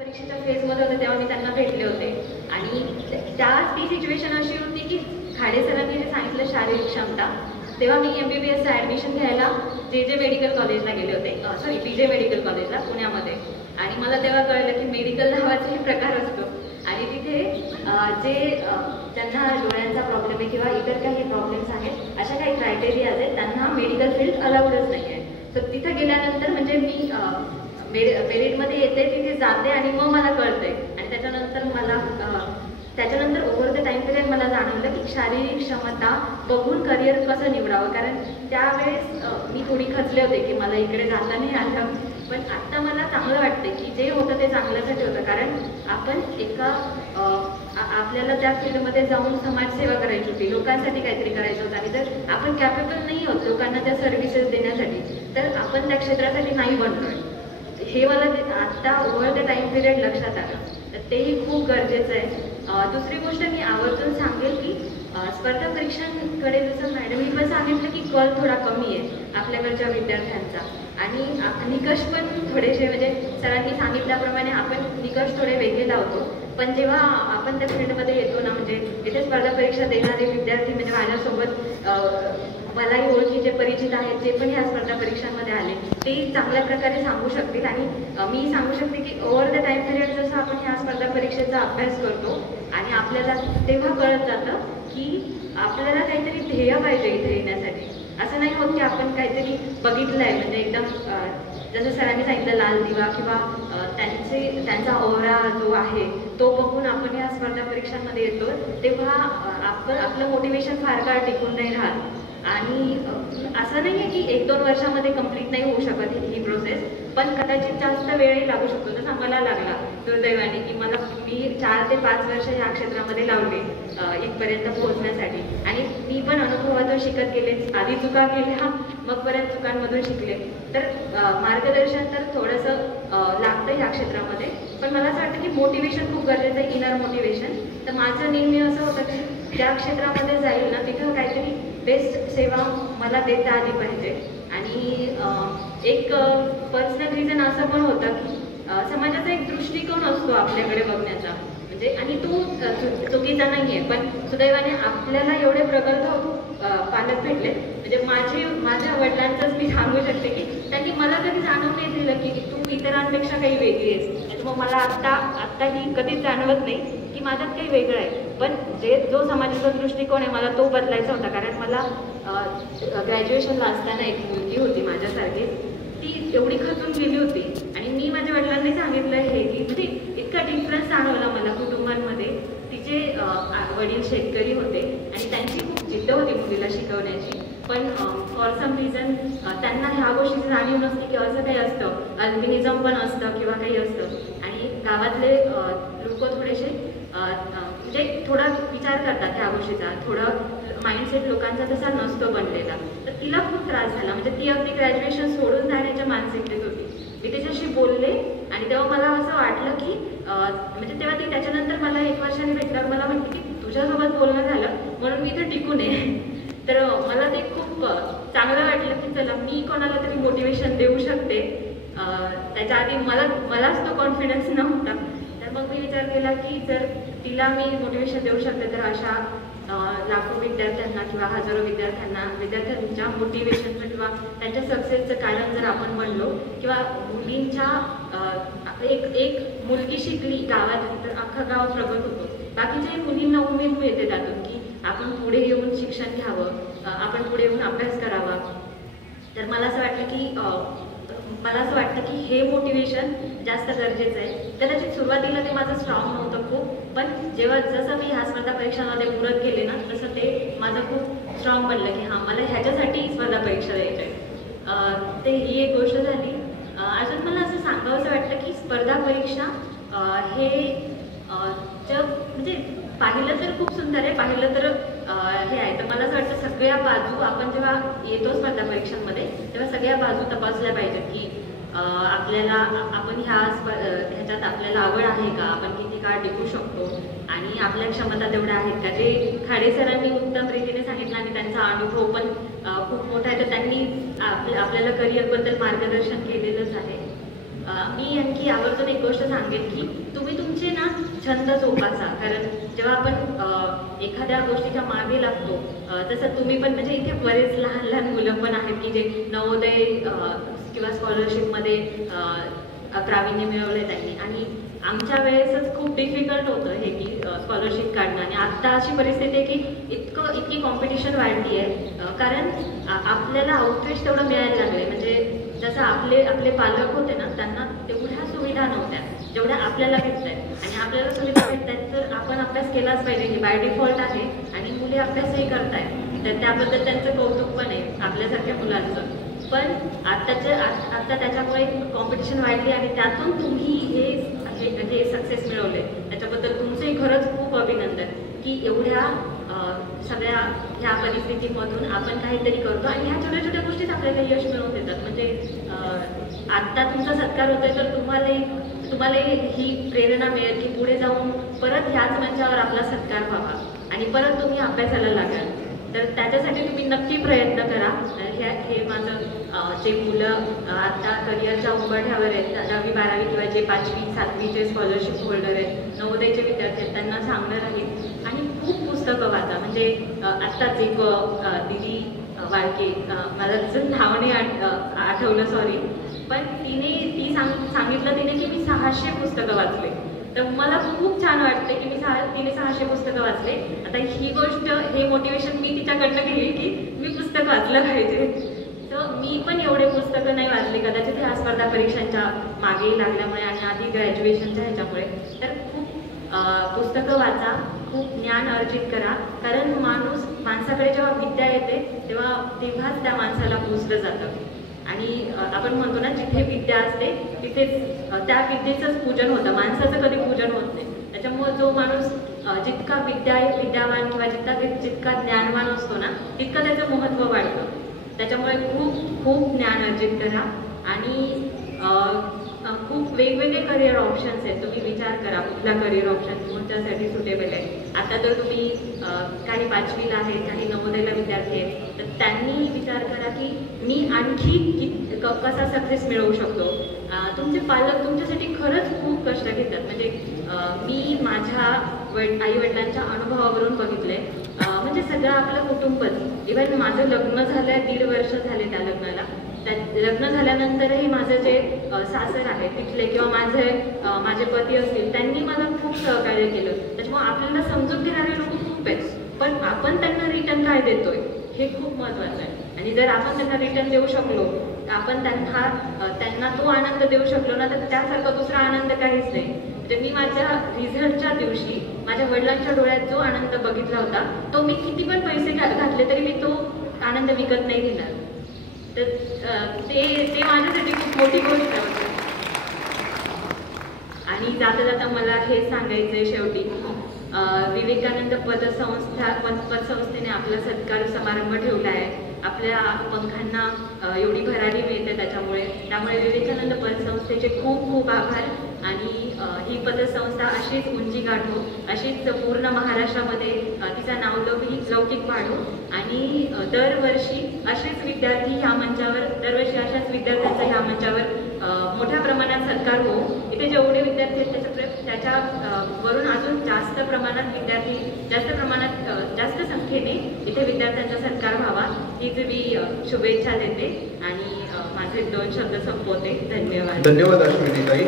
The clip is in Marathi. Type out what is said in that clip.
परीक्षेच्या फेजमध्ये होते तेव्हा मी त्यांना भेटले होते आणि ती सिच्युएशन अशी होती की खाडे सरांनी जे सांगितलं शारीरिक क्षमता, तेव्हा मी MBBSचं ॲडमिशन घ्यायला JJ मेडिकल कॉलेजला गेले होते, सॉरी PJ मेडिकल कॉलेजला पुण्यामध्ये. आणि मला तेव्हा कळलं की मेडिकल नावाचाही प्रकार असतो आणि तिथे ज्यांना डोळ्यांचा प्रॉब्लेम आहे किंवा इतर काही प्रॉब्लेम्स आहेत, अशा काही क्रायटेरिया आहेत, त्यांना मेडिकल फील्ड अलाउडच नाही आहे. तर तिथं गेल्यानंतर म्हणजे मी मेरिटमध्ये येते, तिथे जाते आणि मग मला कळतंय आणि त्याच्यानंतर ओव्हर द टाईम पिरियड मला जाणवलं की शारीरिक क्षमता बघून करिअर कसं निवडावं. कारण त्यावेळेस मी थोडी खचले होते की मला इकडे जाता नाही आलं, पण आत्ता मला चांगलं वाटतं की जे होतं ते चांगल्यासाठी होतं. कारण आपण आपल्याला त्या फील्डमध्ये जाऊन समाजसेवा करायची होती, लोकांसाठी काहीतरी करायचं होतं आणि जर आपण कॅपेबल नाही होत लोकांना त्या सर्व्हिसेस देण्यासाठी, तर आपण त्या क्षेत्रासाठी नाही बनतोय. हे मला आत्ता ओव्हर द टाईम पिरियड लक्षात आलं, तर तेही खूप गरजेचं आहे. दुसरी गोष्ट मी आवर्जून सांगेल की स्पर्धा परीक्षांकडे जसं मॅडमनी पण सांगितलं की कल थोडा कमी आहे आपल्याकडच्या विद्यार्थ्यांचा आणि निकष पण थोडेसे, म्हणजे सरांनी सांगितल्याप्रमाणे आपण निकष थोडे वेगळे लावतो, पण जेव्हा आपण त्या फील्डमध्ये येतो ना, म्हणजे इथे स्पर्धा परीक्षा देणारे विद्यार्थी म्हणजे माझ्यासोबत मलाही ओळखीचे परिचित आहेत जे पण ह्या स्पर्धा परीक्षांमध्ये आले, ते चांगल्या प्रकारे सांगू शकतील. आणि मी सांगू शकते की ओव्हर द टाईम पिरियड जसं आपण ह्या स्पर्धा परीक्षेचा अभ्यास करतो आणि आपल्याला तेव्हा कळत जातं की आपल्याला काहीतरी ध्येय पाहिजे इथे येण्यासाठी. असं नाही होत की आपण काहीतरी बघितलं आहे, म्हणजे एकदम जसं सरांनी सांगितलं लाल दिवा किंवा त्यांचा ओरा जो आहे तो बघून आपण ह्या स्पर्धा परीक्षांमध्ये येतो, तेव्हा आपलं मोटिवेशन फार काळ टिकून नाही राहत. आणि असं नाही आहे की 1-2 वर्षामध्ये कंप्लीट नाही होऊ शकत ही प्रोसेस, पण कदाचित जास्त वेळही लागू शकतो. जसं मला लागला दुर्दैवाने की मी 4 ते 5 वर्ष ह्या क्षेत्रामध्ये लावले इथपर्यंत पोहोचण्यासाठी आणि मी पण अनुभवातून शिकत गेले, आधी चुका केल्या मग बऱ्याच चुकांमधून शिकले. तर मार्गदर्शन तर थोडंसं लागतं ह्या क्षेत्रामध्ये, पण मला असं वाटतं की मोटिवेशन खूप गरजेचं आहे, इनर मोटिवेशन. तर माझं नेहमी असं होतं की ज्या क्षेत्रामध्ये जाईल ना तिथं काहीतरी बेस्ट सेवा मला देता आली पाहिजे. आणि एक पर्सनल रिझन असं पण होतं की समाजाचा एक दृष्टिकोन असतो आपल्याकडे बघण्याचा, म्हणजे आणि तो चुकीचा नाही आहे, पण सुदैवाने आपल्याला एवढे प्रगल्भ पालक भेटले. म्हणजे माझ्या वडिलांचंच मी सांगू शकते की त्यांनी मला कधी जाणवून नाही दिलं की तू इतरांपेक्षा काही वेगळी आहेस. मग मला आत्ताही कधीच जाणवत नाही की माझ्यात काही वेगळं आहे, पण जो समाजाचा दृष्टिकोन आहे मला तो बदलायचा होता. कारण मला ग्रॅज्युएशनला असताना एक मुलगी होती माझ्यासारखी, ती एवढी खचून गेली होती आणि मी माझ्या वडिलांनी सांगितलं हे की म्हणजे इतका डिफरन्स जाणवला मला कुटुंबांमध्ये. तिचे वडील शेतकरी होते आणि त्यांची खूप जिद्द होती मुलीला शिकवण्याची, पण फॉर सम रिझन त्यांना ह्या गोष्टीची जाणीव नसते की असं काही असतं, अल्बिनिझम पण असतं किंवा काही असतं. आणि गावातले लोक थोडेसे म्हणजे थोडा विचार करतात ह्या गोष्टीचा, थोडं माइंडसेट लोकांचा तसा नसतो बनलेला. तर तिला खूप त्रास झाला, म्हणजे ती अगदी ग्रॅज्युएशन सोडून जाण्याच्या मानसिकतेत होती. मी तिच्याशी बोलले आणि तेव्हा मला असं वाटलं की म्हणजे तेव्हा ती त्याच्यानंतर मला 1 वर्षाने भेटल्यावर मला म्हटली की तुझ्यासोबत बोलणं झालं म्हणून मी इथं टिकून आहे. तर मला ते खूप चांगलं वाटलं की चला मी कोणाला तरी मोटिवेशन देऊ शकते. त्याच्या आधी मलाच तो कॉन्फिडन्स नव्हता. तर मग मी विचार केला की जर तिला मी मोटिवेशन देऊ शकते तर अशा लाखो विद्यार्थ्यांना किंवा हजारो विद्यार्थ्यांच्या मोटिवेशनचं किंवा त्यांच्या सक्सेसचं कारण जर आपण बनलो, किंवा मुलींच्या एक मुलगी शिकली गावात तर अख्खा गाव प्रगत होतो. बाकीच्याही मुलींना उमेद मिळते त्यातून की आपण पुढे येऊन शिक्षण घ्यावं, आपण पुढे येऊन अभ्यास करावा. तर मला असं वाटतं की हे मोटिवेशन जास्त गरजेचं आहे. कदाचित सुरुवातीला ते माझं स्ट्रॉंग नव्हतं खूप, पण जसं मी ह्या स्पर्धा परीक्षांमध्ये पुरत गेले ना तसं ते माझं खूप स्ट्रॉंग बनलं की हां मला ह्याच्यासाठी स्पर्धा परीक्षा द्यायच्या आहे. ते ही एक गोष्ट झाली. अजून मला असं सांगावंसं वाटतं की स्पर्धा परीक्षा हे जग म्हणजे पाहिलं तर खूप सुंदर आहे, पाहिलं तर हे आहे. तर मला असं वाटतं सगळ्या बाजू आपण जेव्हा येतो स्पर्धा परीक्षांमध्ये तेव्हा सगळ्या बाजू तपासल्या पाहिजेत की आपण ह्याच्यात आपल्याला आवड आहे का, आपण किती काळ टिकू शकतो आणि आपल्या क्षमता तेवढ्या आहेत का. ते खाडे सरांनी उत्तम रीतीने सांगितलं आणि त्यांचा अनुभव पण खूप मोठा आहे. तर त्यांनी आपल्याला करिअरबद्दल मार्गदर्शन केलेलंच आहे. मी आणखी आवर्जून एक गोष्ट सांगेन की तुम्ही तुमचे ना छंद जोपासा, कारण जेव्हा आपण एखाद्या गोष्टीच्या मागे लागतो, तसं तुम्ही पण म्हणजे इथे बरेच लहान लहान मुलं पण आहेत की जे नवोदय किंवा स्कॉलरशिपमध्ये प्रावीण्य मिळवले त्यांनी, आणि आमच्या वेळेसच खूप डिफिकल्ट होतं हे की स्कॉलरशिप काढणं, आणि आत्ता अशी परिस्थिती आहे की इतकी कॉम्पिटिशन वाढली आहे, कारण आपल्याला आउटरीच तेवढं मिळायला लागले. म्हणजे जसं आपले पालक होते ना, त्यांना तेवढ्या सुविधा नव्हत्या जेवढ्या आपल्याला भेटत आहेत, आणि आपल्याला सुविधा भेटत आहेत तर आपण अभ्यास केलाच पाहिजे, हे बाय डिफॉल्ट आहे, आणि मुले अभ्यासही करतायत, तर त्याबद्दल त्यांचं कौतुक पण आहे आपल्यासारख्या मुलांचं. पण आता त्याच्यामुळे कॉम्पिटिशन वाढली, आणि त्यातून तुम्ही हे सक्सेस मिळवले, त्याच्याबद्दल तुमचंही खरंच खूप अभिनंदन की एवढ्या सगळ्या ह्या परिस्थितीमधून आपण काहीतरी करतो, आणि ह्या छोट्या छोट्या गोष्टीच आपल्याला यश मिळवून देतात. म्हणजे आत्ता तुमचा सत्कार होतोय तर तुम्हालाही ही प्रेरणा मिळेल की पुढे जाऊन परत ह्याच मंचावर आपला सत्कार व्हावा आणि परत तुम्ही अभ्यासाला लागाल. तर त्याच्यासाठी तुम्ही नक्की प्रयत्न करा. हे माझं जे मुलं आता करिअरच्या उंबरठ्यावर आहेत, 10वी 12वी किंवा जे 5वी 7वीचे स्कॉलरशिप होल्डर आहेत, नवोदयचे विद्यार्थी आहेत, त्यांना सांगणार आहे आणि खूप पुस्तकं वाचा. म्हणजे आत्ताच एक दिदी वाळके, मला तिचं नाव नाही आठवलं, सॉरी, पण ती सांगितलं तिने की मी 600 पुस्तकं वाचले. तर मला खूप छान वाटते की तिने 600 पुस्तकं वाचले. आता ही गोष्ट, हे मोटिवेशन मी तिच्याकडनं घेईल की मी पुस्तकं वाचलं पाहिजे. तर मी पण एवढे पुस्तकं नाही वाचले, कदाचित ह्या स्पर्धा परीक्षांच्या मागे लागल्यामुळे आणि आधी ग्रॅज्युएशनच्या ह्याच्यामुळे. तर खूप पुस्तकं वाचा, खूप ज्ञान अर्जित करा, कारण माणसाकडे जेव्हा विद्या येते तेव्हाच त्या माणसाला पुजलं जातं. आणि आपण म्हणतो ना, जिथे विद्या असते तिथेच त्या विद्येचंच पूजन होतं, माणसाचं कधी पूजन होत नाही. त्याच्यामुळे जो माणूस जितका विद्यावान किंवा जितका ज्ञानवान असतो ना, तितकं त्याचं महत्त्व वाढतं. त्याच्यामुळे खूप खूप ज्ञान अर्जित करा, आणि खूप वेगवेगळे करिअर ऑप्शन्स आहेत. तुम्ही विचार करा कुठला करिअर ऑप्शन तुमच्यासाठी सुटेबल आहे. आता तर तुम्ही काही 5वीला आहेत, काही नवोदयला विद्यार्थी आहेत, तर त्यांनी विचार करा की मी आणखी कसा सक्सेस मिळवू शकतो. तुमचे पालक तुमच्यासाठी खरंच खूप कष्ट घेतात. म्हणजे मी माझ्या आईवडिलांच्या अनुभवावरून बघितले, म्हणजे सगळं आपलं कुटुंबच. इव्हन माझं लग्न झालं आहे, 1.5 वर्ष झाले त्या लग्नाला. लग्न झाल्यानंतरही माझं जे सासर आहे तिथले किंवा माझे पती असतील, त्यांनी मला खूप सहकार्य केलं. त्याच्यामुळे आपल्याला समजून घेणारे लोक खूप आहेत, पण आपण त्यांना रिटर्न काय देतोय हे खूप महत्त्वाचं आहे. आणि जर आपण त्यांना रिटर्न देऊ शकलो, आपण त्यांना तो आनंद देऊ शकलो ना, तर त्यासारखा दुसरा आनंद काहीच नाही. म्हणजे मी माझ्या रिझल्टच्या दिवशी माझ्या वडिलांच्या डोळ्यात जो आनंद बघितला होता, तो मी किती पण पैसे घातले तरी मी तो आनंद विकत नाही घेणार. तर ते माझ्यासाठी खूप मोठी गोष्ट आहे. आणि जाता जाता मला हे सांगायचं आहे शेवटी, विवेकानंद पतसंस्थेने आपला सत्कार समारंभ ठेवला आहे. आपल्या पंखांना एवढी भरारी मिळते त्यामुळे विवेकानंद पतसंस्थेचे खूप खूप आभार. आणि ही पतसंस्था अशीच उंची गाठो, अशीच पूर्ण महाराष्ट्रामध्ये तिचा लौकिक वाढो, आणि दरवर्षी असेच विद्यार्थी ह्या मंचावर, दरवर्षी अशाच विद्यार्थ्यांचा ह्या मंचावर मोठ्या प्रमाणात सत्कार हो. इथे जेवढे विद्यार्थी आहेत त्याच्यावरून अजून जास्त प्रमाणात जास्त संख्येने इथे विद्यार्थ्यांचा सत्कार व्हावा, हीच मी शुभेच्छा देते आणि माझे 2 शब्द संपवते. धन्यवाद. धन्यवाद अश्विनी ताई.